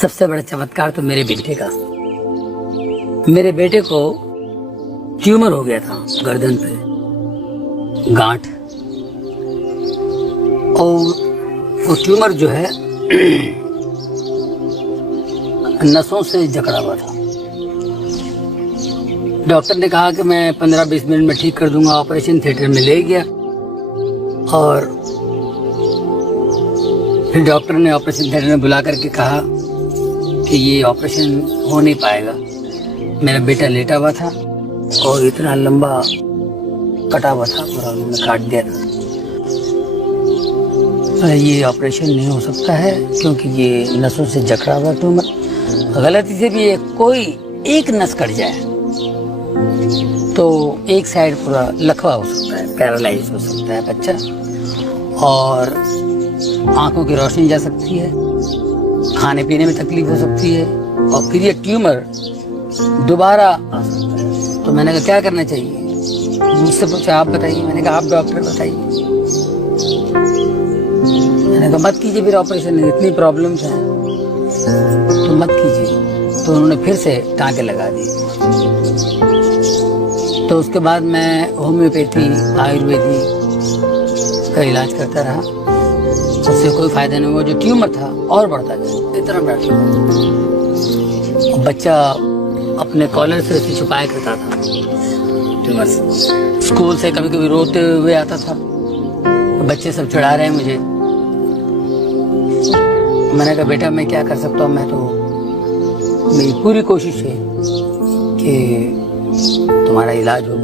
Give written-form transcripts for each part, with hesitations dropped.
सबसे बड़ा चमत्कार तो मेरे बेटे का। मेरे बेटे को ट्यूमर हो गया था गर्दन पे, गांठ। और वो ट्यूमर जो है नसों से जकड़ा हुआ था। डॉक्टर ने कहा कि मैं 15-20 मिनट में ठीक कर दूंगा। ऑपरेशन थिएटर में ले गया और फिर डॉक्टर ने ऑपरेशन थिएटर में बुला करके कहा कि ये ऑपरेशन हो नहीं पाएगा। मेरा बेटा लेटा हुआ था और इतना लंबा कटा हुआ था, पूरा उन्होंने काट दिया था। ये ऑपरेशन नहीं हो सकता है क्योंकि ये नसों से जकड़ा हुआ ट्यूमर। गलती से भी कोई एक नस कट जाए तो एक साइड पूरा लकवा हो सकता है, पैरालाइज हो सकता है बच्चा, और आंखों की रोशनी जा सकती है, खाने पीने में तकलीफ हो सकती है, और फिर ये ट्यूमर दोबारा आ सकता है। तो मैंने कहा क्या करना चाहिए? मुझसे पूछा आप बताइए। मैंने कहा आप डॉक्टर बताइए। मैंने कहा मत कीजिए फिर ऑपरेशन, इतनी प्रॉब्लम्स हैं तो मत कीजिए। तो उन्होंने फिर से टाँके लगा दिए। तो उसके बाद मैं होम्योपैथी, आयुर्वेदिक का इलाज करता रहा। उससे कोई फायदा नहीं हुआ। जो ट्यूमर था और बढ़ता गया, इतना बड़ा ट्यूमर। बच्चा अपने कॉलर से उसे छुपाया करता था ट्यूमर से। स्कूल से कभी कभी रोते हुए आता था, बच्चे सब चिढ़ा रहे हैं मुझे। मैंने कहा बेटा मैं क्या कर सकता हूँ, मैं तो मेरी पूरी कोशिश है कि तुम्हारा इलाज हो,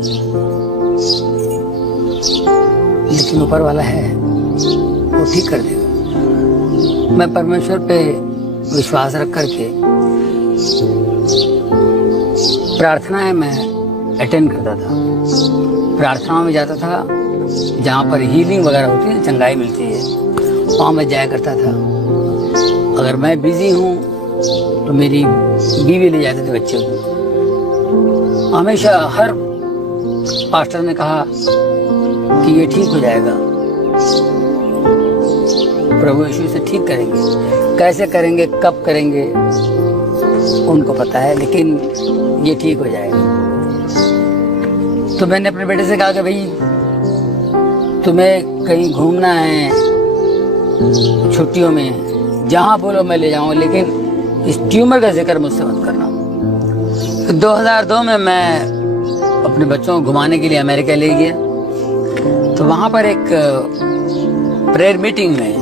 लेकिन ऊपर वाला है वो ठीक कर देगा। मैं परमेश्वर पे विश्वास रख करके प्रार्थनाएं मैं अटेंड करता था। प्रार्थनाओं में जाता था जहाँ पर हीलिंग वगैरह होती है, चंगाई मिलती है, वहाँ मैं जाया करता था। अगर मैं बिजी हूँ तो मेरी बीवी ले जाते थे बच्चे को। हमेशा हर पास्टर ने कहा कि ये ठीक हो जाएगा, प्रभु यीशु से ठीक करेंगे। कैसे करेंगे, कब करेंगे उनको पता है, लेकिन ये ठीक हो जाएगा। तो मैंने अपने बेटे से कहा कि भाई तुम्हें कहीं घूमना है छुट्टियों में, जहाँ बोलो मैं ले जाऊँ, लेकिन इस ट्यूमर का जिक्र मुझसे मत करना। 2002 में मैं अपने बच्चों को घुमाने के लिए अमेरिका ले गया। तो वहाँ पर एक प्रेयर मीटिंग में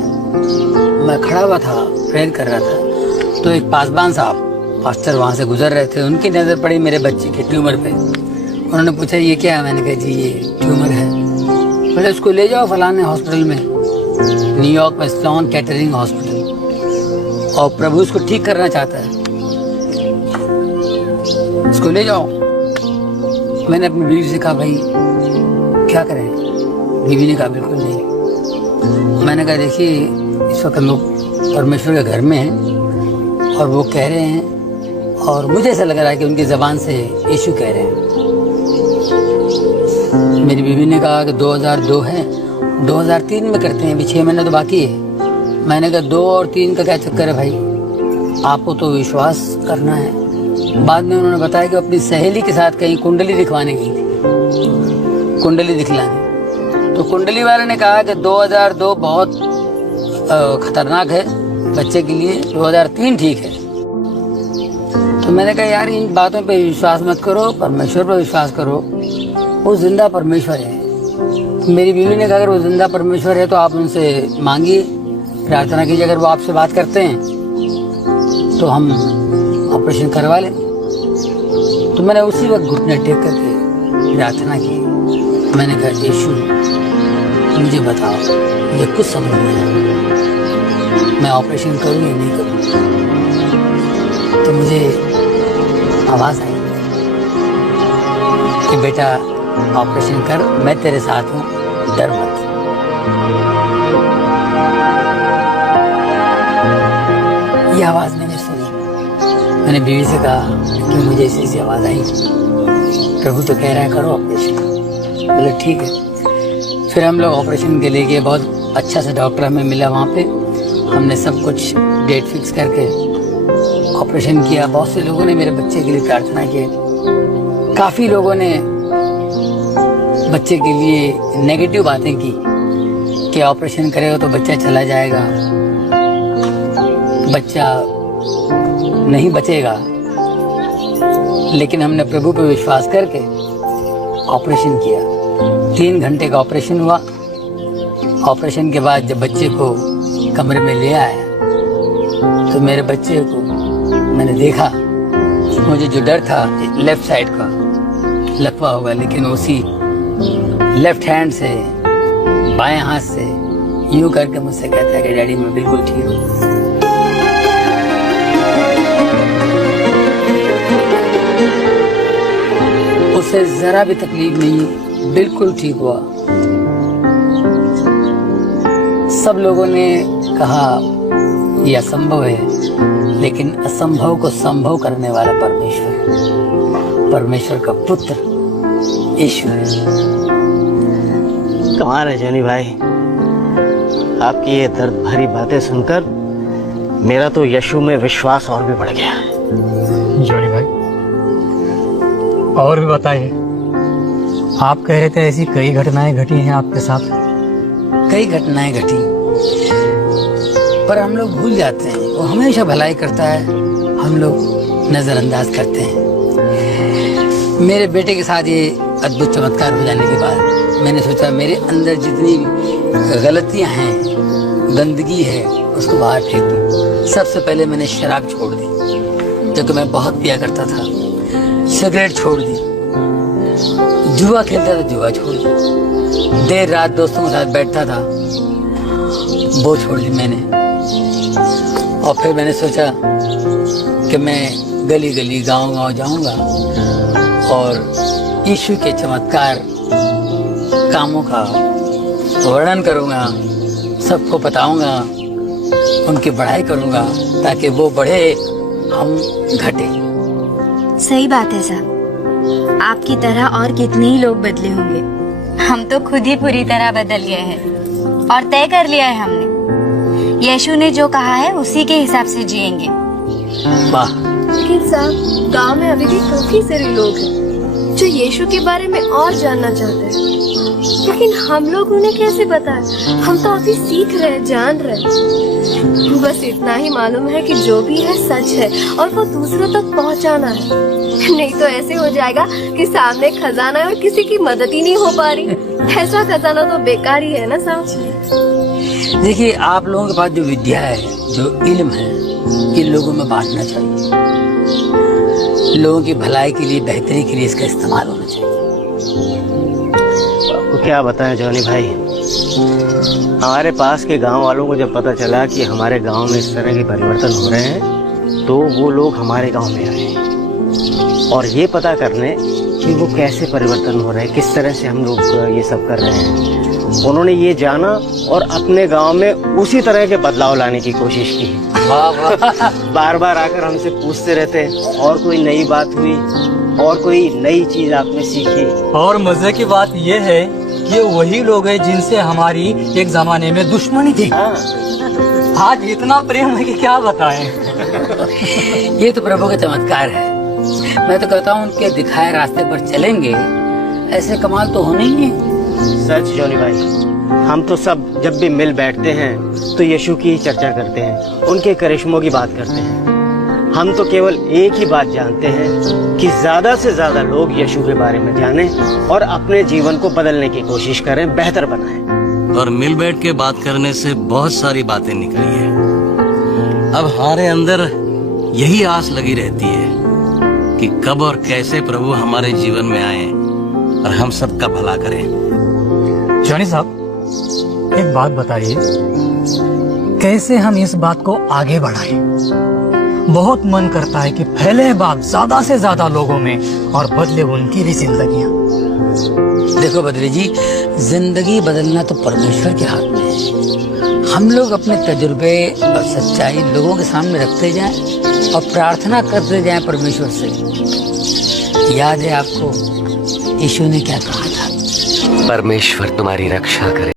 मैं खड़ा हुआ था, प्रेयर कर रहा था। तो एक पासबान साहब पास्टर वहाँ से गुजर रहे थे। उनकी नज़र पड़ी मेरे बच्चे के ट्यूमर पे। उन्होंने पूछा ये क्या है? मैंने कहा जी ये ट्यूमर है। बोले उसको ले जाओ फलाने हॉस्पिटल में, न्यूयॉर्क में स्लोन केटरिंग हॉस्पिटल, और प्रभु उसको ठीक करना चाहता है, उसको ले जाओ। मैंने अपनी बीवी से कहा भाई क्या करें? बीवी ने कहा बिल्कुल नहीं। मैंने कहा देखिए इस वक्त हम लोग परमेश्वर के घर में हैं और वो कह रहे हैं, और मुझे ऐसा लग रहा है कि उनकी ज़बान से यीशु कह रहे हैं। मेरी बीवी ने कहा कि 2002 है, 2003 में करते हैं, अभी 6 महीने तो बाकी है। मैंने कहा 2 और 3 का क्या चक्कर है भाई, आपको तो विश्वास करना है। बाद में उन्होंने बताया कि अपनी सहेली के साथ कहीं कुंडली दिखवाने गई थी, कुंडली दिखलाने। तो कुंडली वाले ने कहा कि 2002 बहुत खतरनाक है बच्चे के लिए, 2003 ठीक है। तो मैंने कहा यार इन बातों पे विश्वास मत करो, परमेश्वर पर विश्वास करो, वो जिंदा परमेश्वर है। मेरी बीवी ने कहा अगर वो जिंदा परमेश्वर है तो आप उनसे मांगिए, प्रार्थना कीजिए। अगर वो आपसे बात करते हैं तो हम ऑपरेशन करवा लें। तो मैंने उसी वक्त घुटने टेक करके प्रार्थना की। मैंने कहा यीशु मुझे बताओ, मुझे कुछ समझ नहीं आया, मैं ऑपरेशन करूँ या नहीं करूँ। तो मुझे आवाज़ आई कि बेटा ऑपरेशन कर, मैं तेरे साथ हूँ, डर मत। ये आवाज़ मैंने सुनी। मैंने बीवी से कहा कि मुझे ऐसी आवाज़ आई, प्रभु तो कह रहा है करो ऑपरेशन। बोले ठीक है। फिर हम लोग ऑपरेशन के लिए गए। बहुत अच्छा सा डॉक्टर हमें मिला वहाँ पे। हमने सब कुछ डेट फिक्स करके ऑपरेशन किया। बहुत से लोगों ने मेरे बच्चे के लिए प्रार्थना की, काफी लोगों ने बच्चे के लिए नेगेटिव बातें की कि ऑपरेशन करेगा तो बच्चा चला जाएगा, बच्चा नहीं बचेगा। लेकिन हमने प्रभु पर विश्वास करके ऑपरेशन किया। 3 घंटे का ऑपरेशन हुआ। ऑपरेशन के बाद जब बच्चे को कमरे में ले आया तो मेरे बच्चे को मैंने देखा। मुझे जो डर था लेफ्ट साइड का लकवा होगा, लेकिन उसी लेफ्ट हैंड से बाएं हाथ से यूं करके मुझसे कहता है कि डैडी मैं बिल्कुल ठीक हूँ। उसे जरा भी तकलीफ नहीं, बिल्कुल ठीक हुआ। सब लोगों ने कहा यह असंभव है, लेकिन असंभव को संभव करने वाला परमेश्वर, परमेश्वर का पुत्र यीशु है। कमाल है जॉनी भाई, आपकी ये दर्द भरी बातें सुनकर मेरा तो यीशु में विश्वास और भी बढ़ गया है। जॉनी भाई और भी बताइए, आप कह रहे थे ऐसी कई घटनाएं घटी हैं आपके साथ। कई घटनाएं घटी, पर हम लोग भूल जाते हैं। वो हमेशा भलाई करता है, हम लोग नजरअंदाज करते हैं। मेरे बेटे के साथ ये अद्भुत चमत्कार हो जाने के बाद मैंने सोचा मेरे अंदर जितनी गलतियां हैं, गंदगी है, उसको बाहर फेंक दूं। सबसे पहले मैंने शराब छोड़ दी, जो कि मैं बहुत पिया करता था। सिगरेट छोड़ दी, जुआ खेलता था, जुआ छोड़ दी। देर रात दोस्तों के साथ बैठता था, वो छोड़ दी मैंने। और फिर मैंने सोचा कि मैं गली गली गांव-गांव जाऊंगा और यीशु के चमत्कार कामों का वर्णन करूंगा, सबको बताऊंगा, उनकी बढ़ाई करूंगा, ताकि वो बढ़े, हम घटे। सही बात है साहब, आपकी तरह और कितने ही लोग बदले होंगे। हम तो खुद ही पूरी तरह बदल गए हैं और तय कर लिया है हमने, यीशु ने जो कहा है उसी के हिसाब से जिएंगे। वाह! लेकिन साहब, गांव में अभी भी काफी सारे लोग हैं जो यीशु के बारे में और जानना चाहते हैं, लेकिन हम लोग उन्हें कैसे बताएं? हम तो अभी सीख रहे, जान रहे। बस इतना ही मालूम है कि जो भी है सच है और वो दूसरों तक पहुंचाना है। नहीं तो ऐसे हो जाएगा कि सामने खजाना है और किसी की मदद ही नहीं हो पा रही। ऐसा खजाना तो बेकार ही है ना साहब। देखिए, आप लोगों के पास जो विद्या है, जो इल्म है, ये लोगों में बांटना चाहिए। लोगों की भलाई के लिए, बेहतरी के लिए इसका इस्तेमाल होना चाहिए। आपको क्या बताएं जॉनी भाई, हमारे पास के गांव वालों को जब पता चला कि हमारे गांव में इस तरह के परिवर्तन हो रहे हैं, तो वो लोग हमारे गांव में आए और ये पता करने कि वो कैसे परिवर्तन हो रहे हैं, किस तरह से हम लोग ये सब कर रहे हैं। उन्होंने ये जाना और अपने गांव में उसी तरह के बदलाव लाने की कोशिश की। बार बार आकर हमसे पूछते रहते, और कोई नई बात हुई, और कोई नई चीज आपने सीखी। और मजे की बात ये है कि वही लोग हैं जिनसे हमारी एक जमाने में दुश्मनी थी, आज इतना प्रेम है कि क्या बताएं। ये तो प्रभु का चमत्कार है। मैं तो कहता हूँ उनके दिखाए रास्ते पर चलेंगे, ऐसे कमाल तो होने ही है। सच जॉनी भाई, हम तो सब जब भी मिल बैठते हैं तो यीशु की चर्चा करते हैं, उनके करिश्मों की बात करते हैं। हम तो केवल एक ही बात जानते हैं कि ज्यादा से ज्यादा लोग यीशु के बारे में जानें और अपने जीवन को बदलने की कोशिश करें, बेहतर बनाएं। और मिल बैठ के बात करने से बहुत सारी बातें निकली है। अब हमारे अंदर यही आस लगी रहती है कि कब और कैसे प्रभु हमारे जीवन में आए और हम सबका भला करें। जॉनी साहब, एक बात बताइए, कैसे हम इस बात को आगे बढ़ाएं? बहुत मन करता है कि फैले बात ज्यादा से ज्यादा लोगों में और बदले उनकी भी जिंदगियां। देखो बद्री जी, जिंदगी बदलना तो परमेश्वर के हाथ में है। हम लोग अपने तजुर्बे और सच्चाई लोगों के सामने रखते जाएं और प्रार्थना करते जाएं परमेश्वर से। याद है आपको यीशु ने क्या कहा था? परमेश्वर तुम्हारी रक्षा करे।